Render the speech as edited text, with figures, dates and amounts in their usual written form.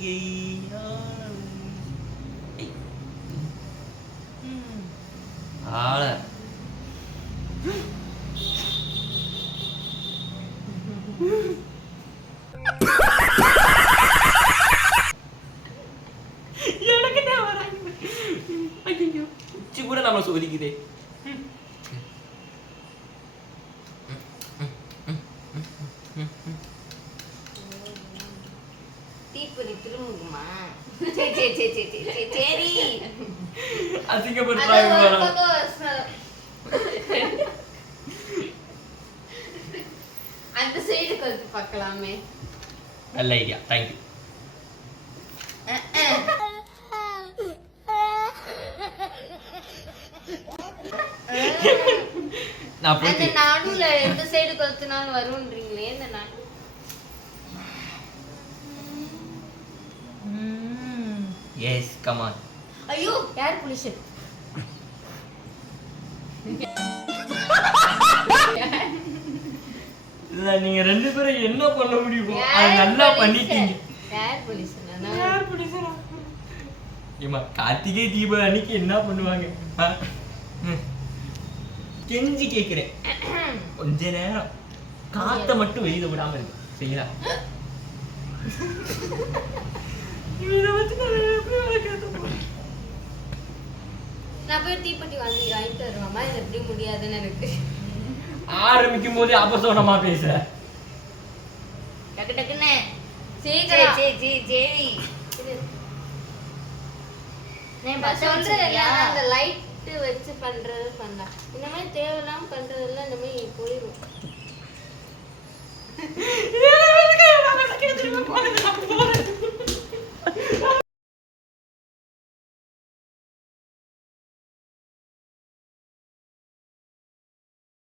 கார்த்திகை ஆள எனக்கு தான் வராங்க. ஐயோ உச்சி கூட நம்ம சோதிக்குதே. தீப்பொறி திரும்புமா? சரி அசிங்கப்படுறாங்க. அந்த சைடு கழுத்து பார்க்கலாமே. நல்ல ஐடியா, தேங்க்யூ. அந்த நடுவுல எந்த சைடு கழுத்துனாலும் வரும்ன்றீங்களே, இந்த நடு. Yes come on. ஐயோ யார் புலிஷன்? இல்ல நீங்க ரெண்டு பேரும் என்ன பண்ண முடியுமோ அது நல்லா பண்ணிட்டீங்க. யார் புலிஷன்? யார் புலிஷனா? ஏமா கார்த்திகை தீபம் அன்னைக்கு என்ன பண்ணுவாங்க? கெஞ்சி கேக்குறேன், கொஞ்ச நேரம் காத்த மட்டும் வெளியில விடாம இருக்கு சரிங்களா? நான் போய் தீப்பெட்டி வாங்கிட்டு வருவாமா? இது எப்படி முடியாதுன்னு எனக்கு ஆரம்பிக்கும் போதே அபசோனமா பேச. டக்கு டக்குன்னு சீக்கிரம். சரி நான் சொல்றேன், அந்த லைட் வச்சு பண்றது பண்ணலாம். இந்த மாதிரி தேவையில்லாம பண்றதெல்லாம் இந்த மாதிரி போயிடும்.